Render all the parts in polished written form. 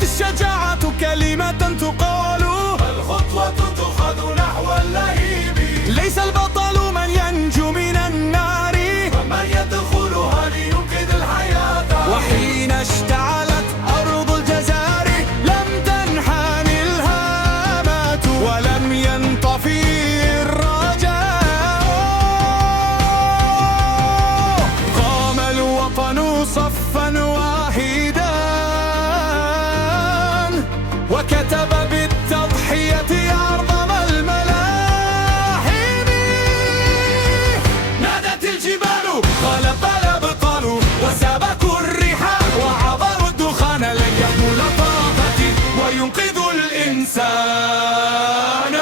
ليست الشجاعة كلمة تقال، بل خطوة تؤخذ نحو اللهيب. ليس البطل من ينجو من النار، فمن يدخلها لينقذ الحياة. وحين اشتعلت أرض الجزار لم تنحني الهامات، ولم ينطفي الرجاء. قام الوطن صفا واحدا، وكتب بالتضحية أعظم الملاحم. نادت الجبال غلب الأبطال وسبكوا الرحال، وعبروا الدخان ليهدوا لطافة وينقذوا الإنسان.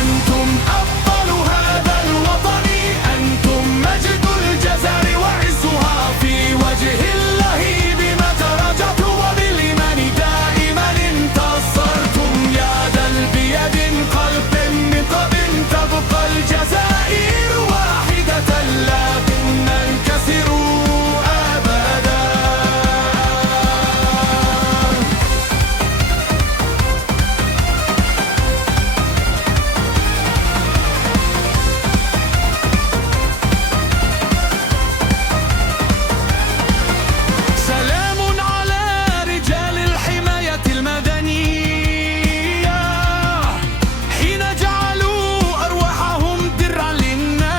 أنتم أبطال هذا الوطن، أنتم مجد الجزر وعزها، في وجه اللهيب متى رجعت وبالإيمان دائما انتصرتم. يدا بيد قلب من قلب تبقى الجزائر واحدة لا ننكسر أبدا. سلام على رجال الحماية المدنية، حين جعلوا أرواحهم درعا للناس.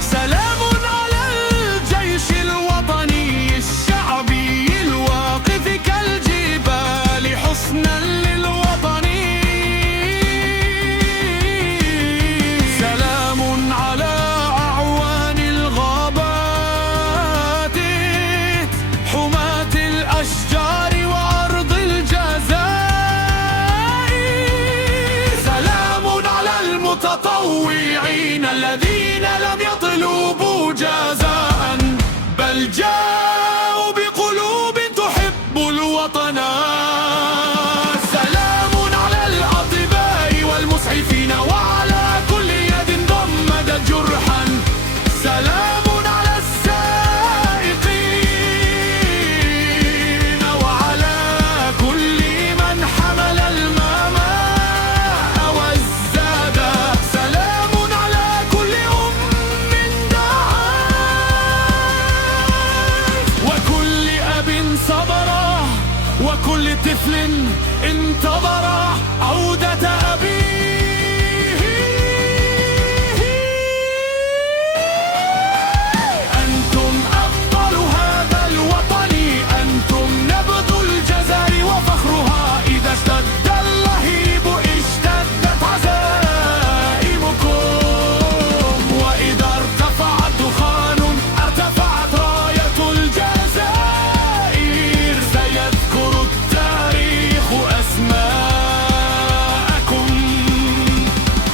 سلام على الجيش الوطني الشعبي الواقف كالجبال حصنا للوطن. سلام على أعوان الغابات حماة الأشجار وأرض الجزائر. سلام على المتطوعين الذين لم يطلبوا جزاء، بل جاءوا بقلوب تحب الوطن. سلام على الأطباء والمسعفين وعلى كل يد ضمدت جرحا. سلام على السائقين وعلى كل من حمل الماء والزاد. سلام على كل دعت، وكل أب صبر، وكل طفل انتظر عودة أبيه. أنتم أبطال هذا الوطن، أنتم نبض الجزر وفخرها. إذا اشتد اللهيب اشتدت عزائمكم، وإذا ارتفع الدخان ارتفعت راية الجزائر. سيذكر التاريخ أسماءكم،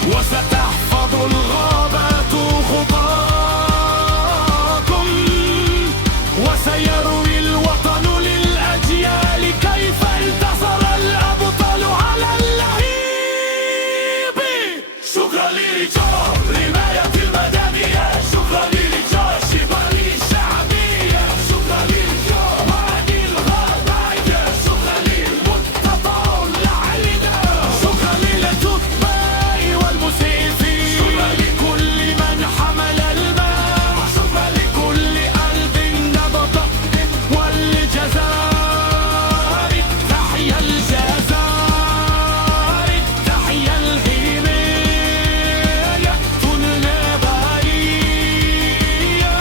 وستحفظ الغابات خطاكم، وسيروي الوطن للأجيال كيف انتصر الأبطال على اللهيب. شكرا لرجال الحماية المدنية، شكرا لرجال الشباب الشعبية، شكرا لرجال وادي الغابات، شكرا للمتطوعين، شكرا للأطباء والمسعفين، شكرا لكل من حمل الماء، شكرا لكل قلب نبض والجزائر. تحيا الجزائر، تحيا الحماية النبوية.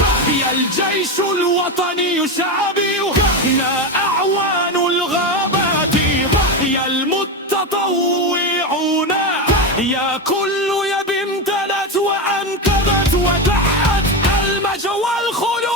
تحيا الجيش الوطني الشعبي، تحيا أعوان الغابات، تحيا المتطوعون، تحيا كل يد امتلت وأنقذت وتحت المجد والخلود.